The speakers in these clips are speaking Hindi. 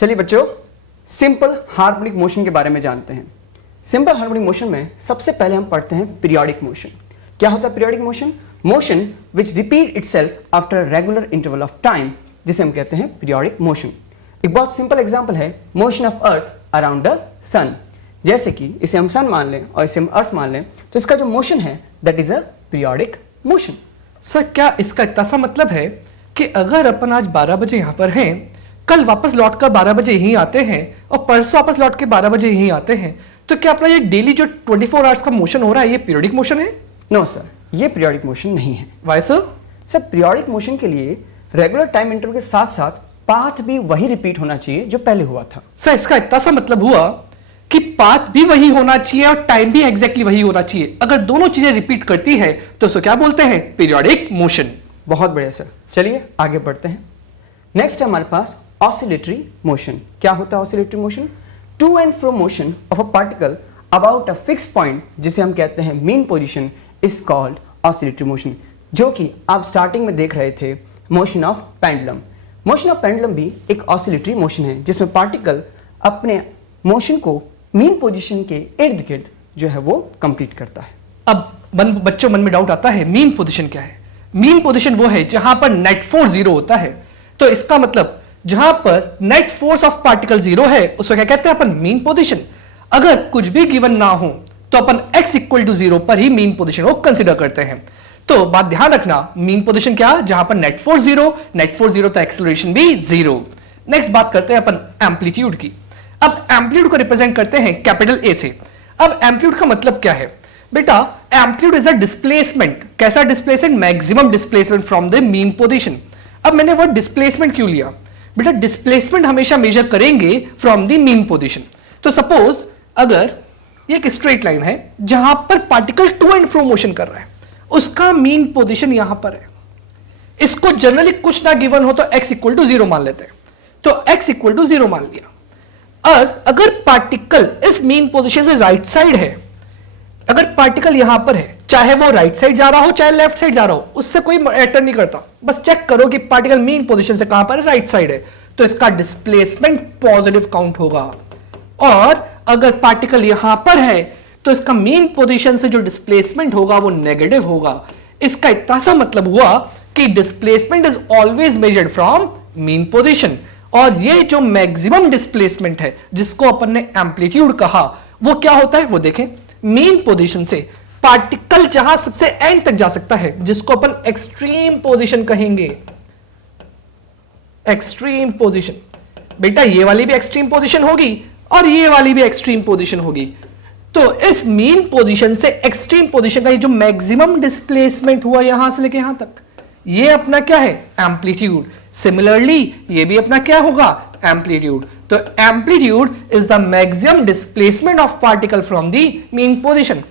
चलिए बच्चों, सिंपल हार्मोनिक मोशन के बारे में जानते हैं। सिंपल हार्मोनिक मोशन में सबसे पहले हम पढ़ते हैं पीरियोडिक मोशन। क्या होता है periodic motion? Motion which repeat itself after regular interval of time, जिसे हम कहते हैं पीरियोडिक मोशन। एक बहुत सिंपल एग्जांपल है motion of earth around the sun. जैसे कि इसे हम सन मान लें और इसे हम अर्थ मान लें, तो इसका जो मोशन है that is a periodic motion. Sir क्या इसका इतना सा मतलब है कि अगर अपन आज 12 बजे यहाँ पर हैं, कल वापस लौटकर 12 बजे यहीं आते हैं और परसों वापस लौट के 12 बजे यहीं आते हैं, तो क्या अपना ये डेली जो 24 आवर्स का मोशन हो रहा है ये पीरियोडिक मोशन है? नो सर, ये पीरियोडिक मोशन नहीं है। Why sir? Sir periodic motion के लिए रेगुलर टाइम इंटरवल के साथ साथ पाथ भी वही रिपीट होना चाहिए जो पहले हुआ था। सर इसका इतना सा मतलब हुआ कि पाथ भी वही होना चाहिए और टाइम भी एग्जैक्टली वही होना चाहिए। अगर दोनों चीजें रिपीट करती है तो उसको क्या बोलते हैं? Periodic motion. बहुत बढ़िया सर, चलिए आगे बढ़ते हैं। नेक्स्ट है हमारे पास ऑसिलेटरी मोशन। क्या होता है oscillatory motion? To and fro motion of a particle about a fix point, जिसे हम कहते हैं mean position, is called oscillatory motion. जो कि आप स्टार्टिंग में देख रहे थे motion of pendulum. Motion of pendulum भी एक ऑसिलेटरी मोशन है जिसमें पार्टिकल अपने मोशन को मीन पोजीशन के इर्द गिर्द जो है वो कंप्लीट करता है। अब बच्चों मन में डाउट आता है, मीन पोजीशन क्या है? मीन पोजीशन वो है जहां पर नेट फोर्स जीरो होता है। तो इसका मतलब जहां पर net force of particle zero है उसको क्या कहते हैं अपन? Mean position. अगर कुछ भी गिवन ना हो तो अपन x इक्वल टू 0 पर ही मीन पोजीशन को कंसीडर करते हैं। तो बात ध्यान रखना, मीन पोजीशन क्या? जहां पर नेट फोर्स जीरो तो एक्सेलरेशन भी जीरो। नेक्स्ट बात करते हैं अपन एम्पलीट्यूड की। अब एम्पलीट्यूड को रिप्रेजेंट करते हैं कैपिटल ए से। अब एम्पलीट्यूड का मतलब क्या है बेटा? Amplitude is a displacement. कैसा displacement? Maximum displacement from the mean position. अब मैंने वर्ड डिस्प्लेसमेंट क्यों लिया बेटा? डिस्प्लेसमेंट हमेशा मेजर करेंगे फ्रॉम द मीन पोजीशन। तो सपोज अगर ये एक स्ट्रेट लाइन है जहां पर particle to and fro motion कर रहा है, उसका मीन पोजीशन यहां पर है। इसको जनरली कुछ ना गिवन हो तो x इक्वल टू 0 मान लेते हैं। तो x इक्वल टू 0 मान लिया। और अगर पार्टिकल इस मीन पोजीशन से राइट साइड है, अगर पार्टिकल यहां पर है, चाहे वो राइट साइड जा रहा हो चाहे लेफ्ट साइड जा रहा हो, उससे कोई मैटर नहीं करता। बस चेक करो कि पार्टिकल मीन पोजीशन से कहां पर है? राइट साइड है, तो इसका डिस्प्लेसमेंट पॉजिटिव काउंट होगा। और अगर पार्टिकल यहां पर है तो इसका मीन पोजीशन से जो डिस्प्लेसमेंट होगा वो नेगेटिव होगा। इसका इतना सा मतलब हुआ कि displacement is always measured from mean position. और ये जो मैक्सिमम डिस्प्लेसमेंट है जिसको अपन ने एम्पलीट्यूड कहा, वो क्या होता है वो देखें। मीन पोजीशन से पार्टिकल जहां सबसे एंड तक जा सकता है, जिसको अपन एक्सट्रीम पोजीशन कहेंगे। एक्सट्रीम पोजीशन बेटा, ये वाली भी एक्सट्रीम पोजीशन होगी और ये वाली भी एक्सट्रीम पोजीशन होगी। तो इस मीन पोजीशन से एक्सट्रीम पोजीशन का ये जो मैक्सिमम डिस्प्लेसमेंट हुआ यहां से लेके यहां तक, ये अपना क्या है? एम्पलीट्यूड। सिमिलरली ये भी अपना क्या होगा? एम्पलीट्यूड। तो amplitude is the maximum displacement of particle from the mean position.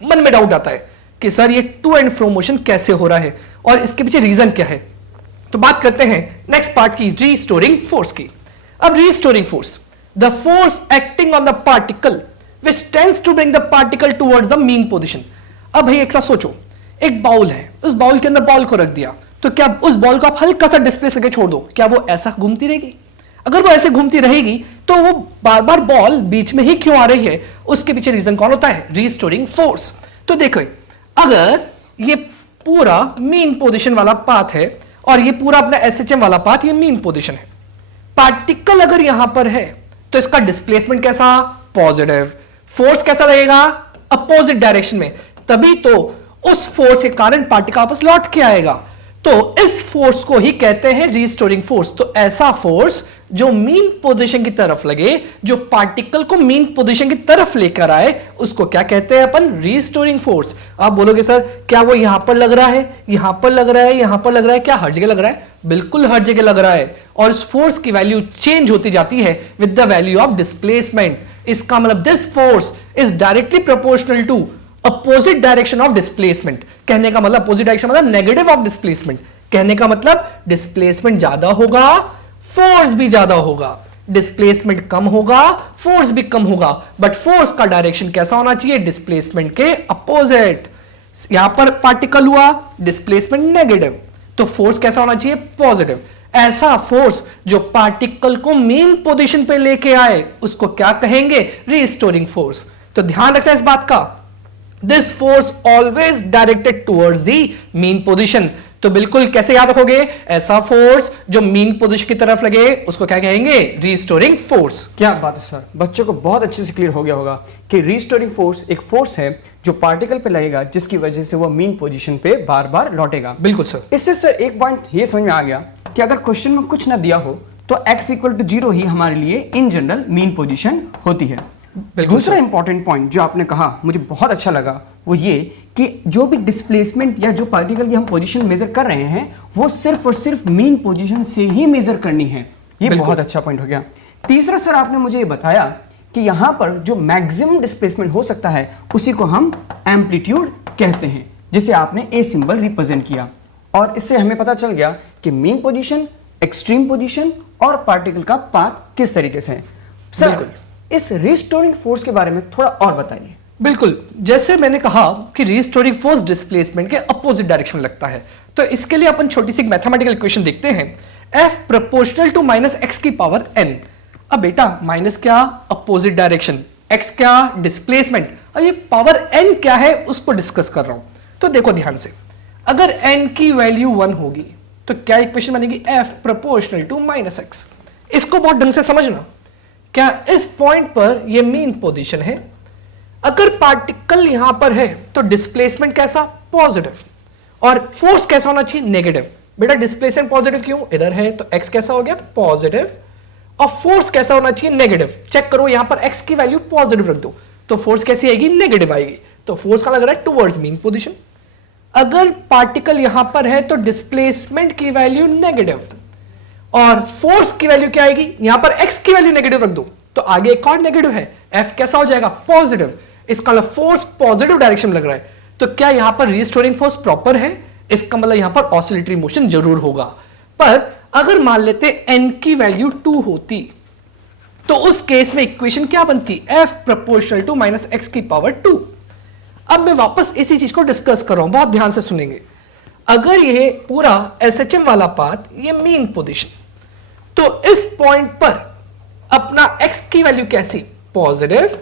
मन में डाउट आता है कि सर ये टू एंड फ्रो मोशन कैसे हो रहा है और इसके पीछे रीजन क्या है। तो बात करते हैं नेक्स्ट पार्ट की, रीस्टोरिंग फोर्स की। अब restoring force, the force acting on the particle which tends to bring the particle towards the mean position। अब भाई एक साथ सोचो, एक बाउल है, उस बाउल के अंदर बॉल को रख दिया, तो क्या उस बॉल को आप हल्का सा डिस्प्लेस करके छोड़ दो, क्या वो ऐसा घूमती रहेगी? अगर वो ऐसे घूमती रहेगी तो वो बार बार बॉल बीच में ही क्यों आ रही है? उसके पीछे रीजन कौन होता है? Restoring force. तो देखो, अगर ये पूरा मीन पोजिशन वाला पाथ है और ये पूरा अपना SHM वाला पाथ, ये मीन पोजिशन है, पार्टिकल अगर यहां पर है तो इसका डिस्प्लेसमेंट कैसा? पॉजिटिव। फोर्स कैसा रहेगा? अपोजिट डायरेक्शन में। तभी तो उस फोर्स के कारण पार्टिकल वापस लौट के आएगा। तो इस फोर्स को ही कहते हैं रीस्टोरिंग फोर्स। तो ऐसा फोर्स जो मीन पोजीशन की तरफ लगे, जो पार्टिकल को मीन पोजीशन की तरफ लेकर आए, उसको क्या कहते हैं अपन? Restoring force. आप बोलोगे सर क्या वो यहां पर लग रहा है, यहां पर लग रहा है, यहां पर लग रहा है, क्या हर जगह लग रहा है? बिल्कुल हर जगह लग रहा है। और इस फोर्स की वैल्यू चेंज होती जाती है with the value of displacement. इसका मतलब this force is directly proportional to opposite direction of displacement. कहने का मतलब अपोजिट डायरेक्शन मतलब नेगेटिव ऑफ डिस्प्लेसमेंट। कहने का मतलब डिस्प्लेसमेंट ज्यादा होगा, फोर्स भी ज्यादा होगा। डिस्प्लेसमेंट कम होगा, फोर्स भी कम होगा, बट फोर्स का डायरेक्शन कैसा होना चाहिए? डिस्प्लेसमेंट के अपोजिट। यहां पर पार्टिकल हुआ, डिस्प्लेसमेंट नेगेटिव, तो फोर्स कैसा होना चाहिए? पॉजिटिव। ऐसा फोर्स जो पार्टिकल को मेन पोजीशन पे लेके आए उसको क्या कहेंगे? Restoring force. तो ध्यान रखना इस बात का, this force always directed towards the mean position. तो बिल्कुल कैसे याद रखोगे? ऐसा फोर्स जो मीन पोजीशन की तरफ लगे उसको क्या कहेंगे? Restoring force. क्या बात है सर, बच्चों को बहुत अच्छे से क्लियर हो गया होगा कि रीस्टोरिंग फोर्स एक फोर्स है जो पार्टिकल पे लगेगा जिसकी वजह से वो मीन पोजीशन पे बार बार लौटेगा। बिल्कुल सर। इससे सर एक पॉइंट ये समझ में आ गया कि अगर क्वेश्चन में कुछ ना दिया हो तो x इक्वल टू 0 ही हमारे लिए इन जनरल मीन पोजीशन होती है। दूसरा इंपॉर्टेंट पॉइंट जो आपने कहा मुझे बहुत अच्छा लगा वो ये कि जो भी डिस्प्लेसमेंट या जो पार्टिकल की हम पोजीशन मेजर कर रहे हैं वो सिर्फ और सिर्फ मीन पोजीशन से ही मेजर करनी है। ये बहुत अच्छा पॉइंट हो गया। तीसरा सर आपने मुझे ये बताया कि यहां पर जो मैक्सिमम डिस्प्लेसमेंट हो सकता है उसी को हम एम्पलीट्यूड कहते हैं, जिसे आपने ए सिंबल रिप्रेजेंट किया। और इससे हमें पता चल गया कि मीन पोजीशन, एक्सट्रीम पोजीशन और पार्टिकल का पाथ किस तरीके से है। सर इस रिस्टोरिंग फोर्स के बारे में थोड़ा और बताइए। बिल्कुल, जैसे मैंने कहा कि रिस्टोरिंग फोर्स डिस्प्लेसमेंट के अपोजिट डायरेक्शन में लगता है, तो इसके लिए अपन छोटी सी मैथमेटिकल इक्वेशन देखते हैं, F proportional to minus x की पावर n। अब बेटा माइनस क्या? अपोजिट डायरेक्शन, x क्या? डिस्प्लेसमेंट। अब ये पावर n क्या है उसको डिस्कस कर रहा हूं। तो देखो ध्यान से, अगर n की वैल्यू 1 होगी तो क्या इक्वेशन बनेगी? F proportional to minus x. इसको बहुत ढंग से समझना। क्या इस पॉइंट पर ये मीन पोजीशन है? अगर पार्टिकल यहां पर है तो डिस्प्लेसमेंट कैसा? पॉजिटिव। और फोर्स कैसा होना चाहिए? नेगेटिव। बेटा डिस्प्लेसमेंट पॉजिटिव क्यों? इधर है तो x कैसा हो गया? पॉजिटिव। और फोर्स कैसा होना चाहिए? नेगेटिव। चेक करो यहां पर x की वैल्यू पॉजिटिव रख दो तो फोर्स कैसी आएगी? नेगेटिव आएगी। तो फोर्स का लग रहा है टुवर्ड्स मीन पोजीशन। अगर पार्टिकल यहां पर है तो डिस्प्लेसमेंट की वैल्यू नेगेटिव और फोर्स की वैल्यू क्या आएगी? यहां पर x की वैल्यू नेगेटिव रख दो तो आगे एक और नेगेटिव है, F कैसा हो जाएगा? पॉजिटिव। इसका मतलब फोर्स पॉजिटिव डायरेक्शन में लग रहा है। तो क्या यहां पर रिस्टोरिंग फोर्स प्रॉपर है? इसका मतलब यहां पर ऑसिलेटरी मोशन जरूर होगा। पर अगर मान लेते n की वैल्यू 2 होती तो उस केस में इक्वेशन क्या बनती? F proportional to minus x की पावर 2। अब मैं वापस इसी चीज को डिस्कस कर रहा हूं, बहुत ध्यान से सुनेंगे। अगर ये पूरा SHM वाला पाथ ये मीन पोजीशन, तो इस पॉइंट पर अपना x की वैल्यू कैसी? पॉजिटिव।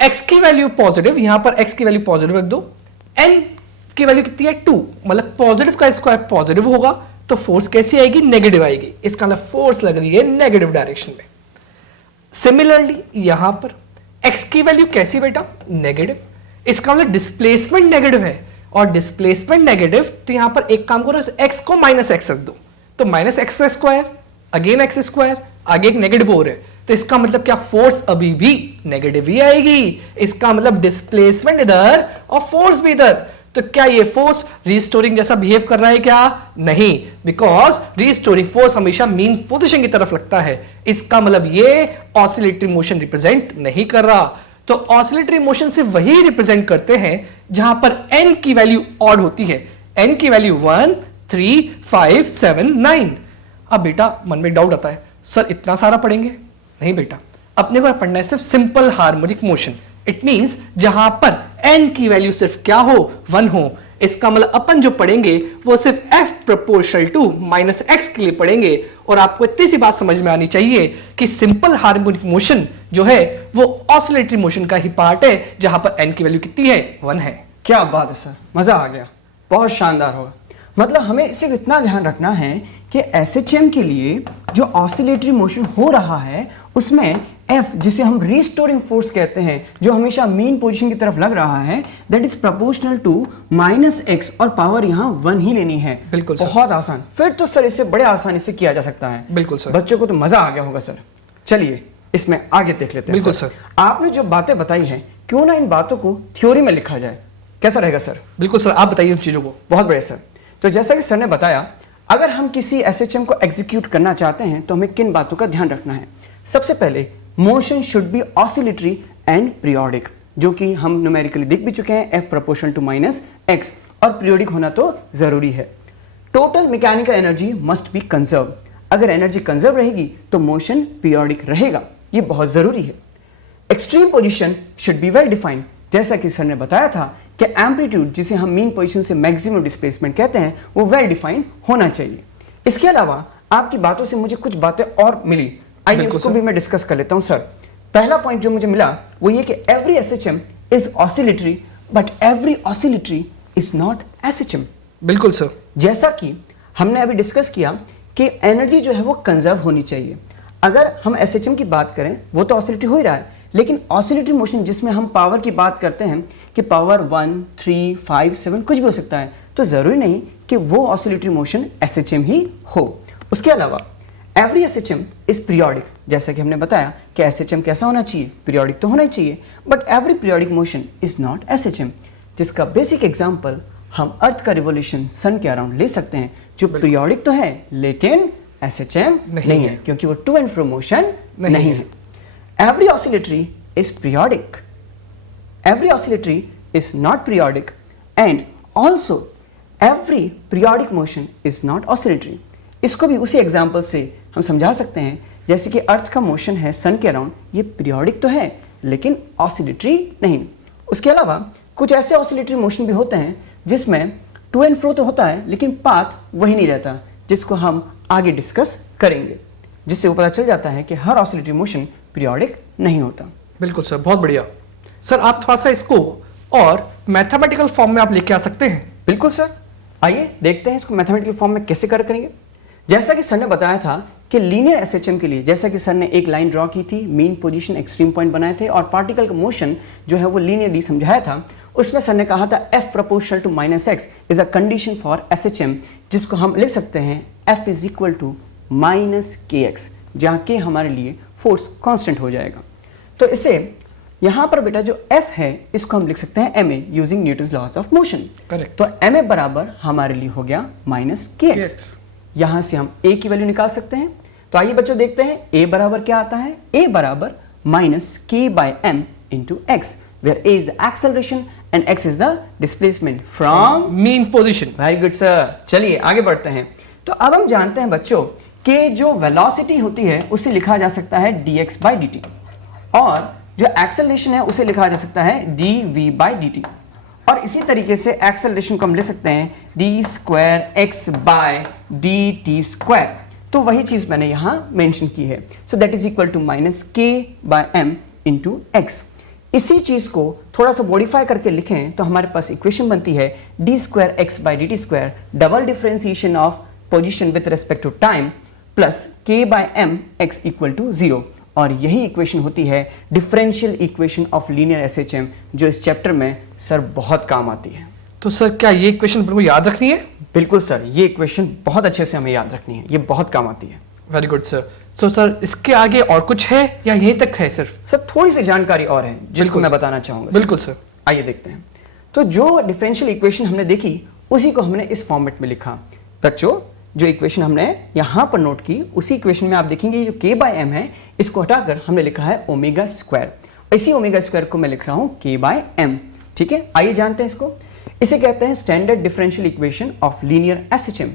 x की वैल्यू पॉजिटिव, यहां पर x की वैल्यू पॉजिटिव रख दो। n की वैल्यू कितनी है? 2। मतलब पॉजिटिव का स्क्वायर पॉजिटिव होगा तो फोर्स कैसी आएगी? नेगेटिव आएगी। इसका मतलब फोर्स लग रही है नेगेटिव डायरेक्शन में। सिमिलरली यहां पर x की वैल्यू कैसी बेटा? नेगेटिव। इसका मतलब डिस्प्लेसमेंट नेगेटिव है और डिस्प्लेसमेंट नेगेटिव तो यहां पर एक काम करो, x को माइनस एक्स रख दो तो minus x square, again x square, आगे एक नेगेटिव हो रहा है तो इसका मतलब क्या? फोर्स अभी भी नेगेटिव ही आएगी। इसका मतलब डिस्प्लेसमेंट इधर और फोर्स भी इधर। तो क्या ये फोर्स रिस्टोरिंग जैसा बिहेव कर रहा है क्या? नहीं, बिकॉज रिस्टोरिंग फोर्स हमेशा मीन पोजीशन की तरफ लगता है। इसका मतलब ये ऑसिलेटरी मोशन रिप्रेजेंट नहीं कर रहा। तो ऑसिलेटरी मोशन से वही रिप्रेजेंट करते हैं जहां पर n की वैल्यू ऑड होती है। n की वैल्यू 1, 3, 5, 7, 9। अब बेटा मन में डाउट आता है, सर इतना सारा पढ़ेंगे? नहीं बेटा, अपने को पढ़ना है सिर्फ simple harmonic motion. It means जहां पर n की वैल्यू सिर्फ क्या हो? 1 हो। इसका मतलब अपन जो पढ़ेंगे वो सिर्फ F proportional to minus x के लिए पढ़ेंगे। और आपको इतनी सी बात समझ में आनी चाहिए कि सिंपल हार्मोनिक मोशन जो है वो ऑसिलेटरी मोशन का ही पार्ट है जहां पर n की वैल्यू कितनी है? 1 है। क्या बात है सर, मजा आ गया, बहुत शानदार होगा। मतलब हमें सिर्फ इतना ध्यान रखना है कि SHM के लिए जो ऑसिलेटरी मोशन हो रहा है उसमें F, जिसे हम रिस्टोरिंग फोर्स कहते हैं, जो हमेशा मीन पोजीशन की तरफ लग रहा है, that is proportional to minus x और पावर यहाँ 1 ही लेनी है। बिल्कुल सर। बहुत आसान। फिर तो सर इससे बड़े आसानी से किया जा सकता है। बिल्कुल सर। बच्चों को तो मजा आ गया होगा सर। चलिए इसमें आगे देख लेते हैं। बिल्कुल सर। आपने जो बातें बताई हैं क्यों ना इन बातों को थ्योरी में लिखा जाए, कैसा रहेगा सर? बिल्कुल सर, आप बताइए उन चीजों को। बहुत बढ़िया सर। तो जैसा कि सर ने बताया, अगर हम किसी SHM को एग्जीक्यूट करना चाहते हैं तो हमें किन बातों का ध्यान रखना है? सबसे पहले motion should be oscillatory and periodic, जो कि हम न्यूमेरिकली देख भी चुके हैं, F proportional to minus x, और पीरियोडिक होना तो जरूरी है। Total mechanical energy must be conserve. अगर एनर्जी कंजर्व रहेगी तो मोशन पीरियोडिक रहेगा, ये बहुत जरूरी है। Extreme position should be well defined, जैसा कि सर ने बताया था कि एम्पलीट्यूड, जिसे हम मीन पोजीशन से मैक्सिमम डिस्प्लेसमेंट कहते हैं, वो वेल डिफाइंड होना चाहिए। इसके अलावा आपकी बातों से मुझे कुछ बातें और मिली, आइए बिल्कुल उसको सर। भी मैं डिस्कस कर लेता हूं सर। पहला पॉइंट जो मुझे मिला वो ये कि every SHM is oscillatory but every oscillatory is not SHM. बिल्कुल सर। जैसा कि हमने अभी डिस्कस किया कि एनर्जी जो है वो कंजर्व होनी चाहिए। अगर हम एसएचएम की बात करें वो तो ऑसिलेटरी हो ही रहा है, लेकिन ऑसिलेटरी मोशन जिसमें हम पावर की बात करते हैं कि पावर 1, 3, 5, 7 कुछ भी हो सकता है, तो जरूरी नहीं कि वो ऑसिलेटरी मोशन एसएचएम ही हो। उसके अलावा एवरी एसएचएम इज पीरियोडिक, जैसा कि हमने बताया कि एसएचएम कैसा होना चाहिए, पीरियोडिक तो होना ही चाहिए, but every periodic motion is not SHM, जिसका बेसिक एग्जांपल हम अर्थ का रिवोल्यूशन सन के अराउंड ले सकते हैं, जो पीरियोडिक तो है लेकिन एसएचएम नहीं है, क्योंकि वो टू एंड फ्रो मोशन नहीं है। Every oscillatory is periodic, every oscillatory is not periodic and also every periodic motion is not oscillatory। इसको भी उसी एग्जाम्पल से हम समझा सकते हैं, जैसे कि अर्थ का मोशन है सन के अराउंड, ये पीरियोडिक तो है लेकिन ऑसिलेटरी नहीं। उसके अलावा कुछ ऐसे ऑसिलेटरी मोशन भी होते हैं जिसमें टू एंड फ्रो तो होता है लेकिन पाथ वही नहीं रहता, जिसको हम आगे डिस्कस करेंगे, जिससे वो पता चल जाता है कि हर ऑसिलेटरी मोशन पीरियोडिक नहीं होता। बिल्कुल सर, बहुत बढ़िया सर। आप थोड़ा सा इसको और मैथमेटिकल फॉर्म में आप लेके आ सकते हैं। बिल्कुल सर, आइए देखते हैं इसको मैथमेटिकल फॉर्म में कैसे करेंगे। जैसा कि सर ने बताया था कि लीनियर एसएचएम के लिए, जैसा कि सर ने एक लाइन ड्रॉ की थी, मीन पोजीशन एक्सट्रीम पॉइंट बनाए थे और पार्टिकल का मोशन जो है वो लीनियरली समझाया था। उसमें सर ने कहा था F proportional to -x is a condition for SHM, जिसको हम लिख सकते हैं F is equal to -kx, जहाँ k हमारे लिए फोर्स कांस्टेंट हो जाएगा। तो इसे यहाँ पर बेटा जो F है इसको हम लिख सकते हैं ma using Newton's laws of motion. Correct. तो ma बराबर हमारे लिए हो गया -kx। यहाँ से हम a की वैल्यू निकाल सकते हैं। तो आइए बच्चों देखते हैं a बराबर क्या आता है। a बराबर -k/m into x, where a is the acceleration and x is the displacement from mean position. Very good sir. चलिए आगे बढ़ते हैं। तो अब हम जानते हैं बच्चों कि जो वेलोसिटी होती है उसे लिखा जा सकता है dx/dt और जो एक्सेलरेशन है उसे लिखा जा सकता है dv/dt, और इसी तरीके से एक्सेलरेशन को हम लिख सकते हैं d²x/dt²। तो वही चीज मैंने यहां मेंशन की है। So that is equal to -k/m into x। इसी चीज को थोड़ा सा मॉडिफाई करके लिखें तो हमारे पास इक्वेशन बनती है d²x/dt², double differentiation of position with respect to time plus k/m x equal to 0, और यही इक्वेशन होती है differential equation of linear SHM, जो इस चैप्टर में सर बहुत काम आती है। तो सर क्या ये इक्वेशन बिल्कुल याद रखनी है? बिल्कुल सर, ये इक्वेशन बहुत अच्छे से हमें याद रखनी है, ये बहुत काम आती है। Very good sir. So sir इसके आगे और कुछ है या यहीं तक है सिर्फ? सर थोड़ी सी जानकारी और है जिसको मैं बताना चाहूंगा। बिल्कुल सर। आइए देखते हैं। तो जो डिफरेंशियल इक्वेशन हमने देखी उसी को हमने इस फॉर्मेट में लिखा। बच्चों जो इक्वेशन हमने यहाँ पर नोट की उसी इक्वेशन में आप देखेंगे जो k/m है इसको हटाकर हमने लिखा है ω²। इसी ω² को मैं लिख रहा हूँ k/m। ठीक है, आइए जानते हैं इसको। इसे कहते हैं standard differential equation of linear SHM.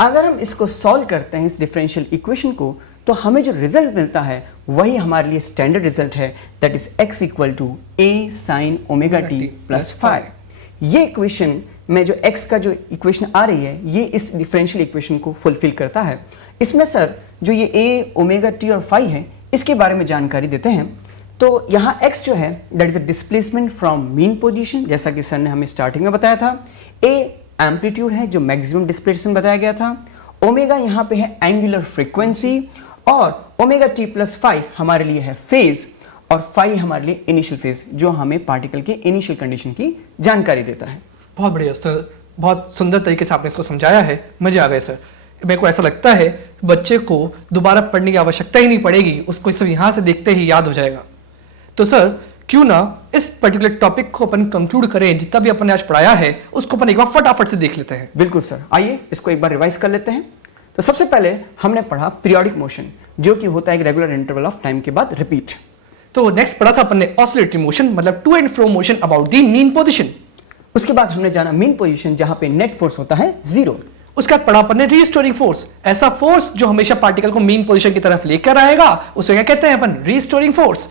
अगर हम इसको सॉल्व करते हैं इस डिफरेंशियल इक्वेशन को, तो हमें जो रिजल्ट मिलता है वही हमारे लिए स्टैंडर्ड रिजल्ट है, that is x equal to a sin ωt plus 5। ये इक्वेशन में जो x का जो इक्वेशन आ रही है ये इस डिफरेंशियल इक्वेशन को फुलफिल करता है। इसमें सर जो ये a, ωt और phi है इसके बारे में जानकारी देते हैं। तो यहाँ x जो है that is a displacement from mean position, जैसा कि सर ने हमें स्टार्टिंग में बताया था। a एम्पलीट्यूड है जो मैक्सिमम डिस्प्लेसमेंट बताया गया था। ओमेगा यहाँ पे है एंगुलर फ्रीक्वेंसी, और ωt प्लस phi हमारे लिए है फेज, और phi हमारे लिए इनिशियल फेज जो हमें पार्टिकल के इनिशियल कंडीशन की जानकारी देता है। बहुत बढ़िया सर, बहुत सुंदर तरीके से आपने इसको समझाया है, मजे आ गए सर। मेरे को ऐसा लगता है बच्चे को दोबारा पढ़ने की आवश्यकता ही नहीं पड़ेगी, उसको सब यहाँ से देखते ही याद हो जाएगा। तो सर क्यों ना इस पर्टिकुलर टॉपिक को अपन कंक्लूड करें, जितना भी अपन ने आज पढ़ाया है उसको अपन एक बार फटाफट से देख लेते हैं। बिल्कुल सर, आइए इसको एक बार रिवाइज कर लेते हैं। तो सबसे पहले हमने पढ़ा पीरियोडिक मोशन, जो कि होता है एक रेगुलर इंटरवल ऑफ टाइम के बाद रिपीट। तो नेक्स्ट पढ़ा था अपन ने ऑसिलेटरी मोशन, मतलब to and fro motion about the mean position. उसके बाद हमने जाना मीन पोजीशन जहां पे नेट फोर्स होता है 0। उसके बाद पढ़ा अपन ने रीस्टोरिंग फोर्स, ऐसा फोर्स जो हमेशा पार्टिकल को मीन पोजीशन की तरफ लेकर आएगा, उसे क्या कहते हैं अपन? Restoring force.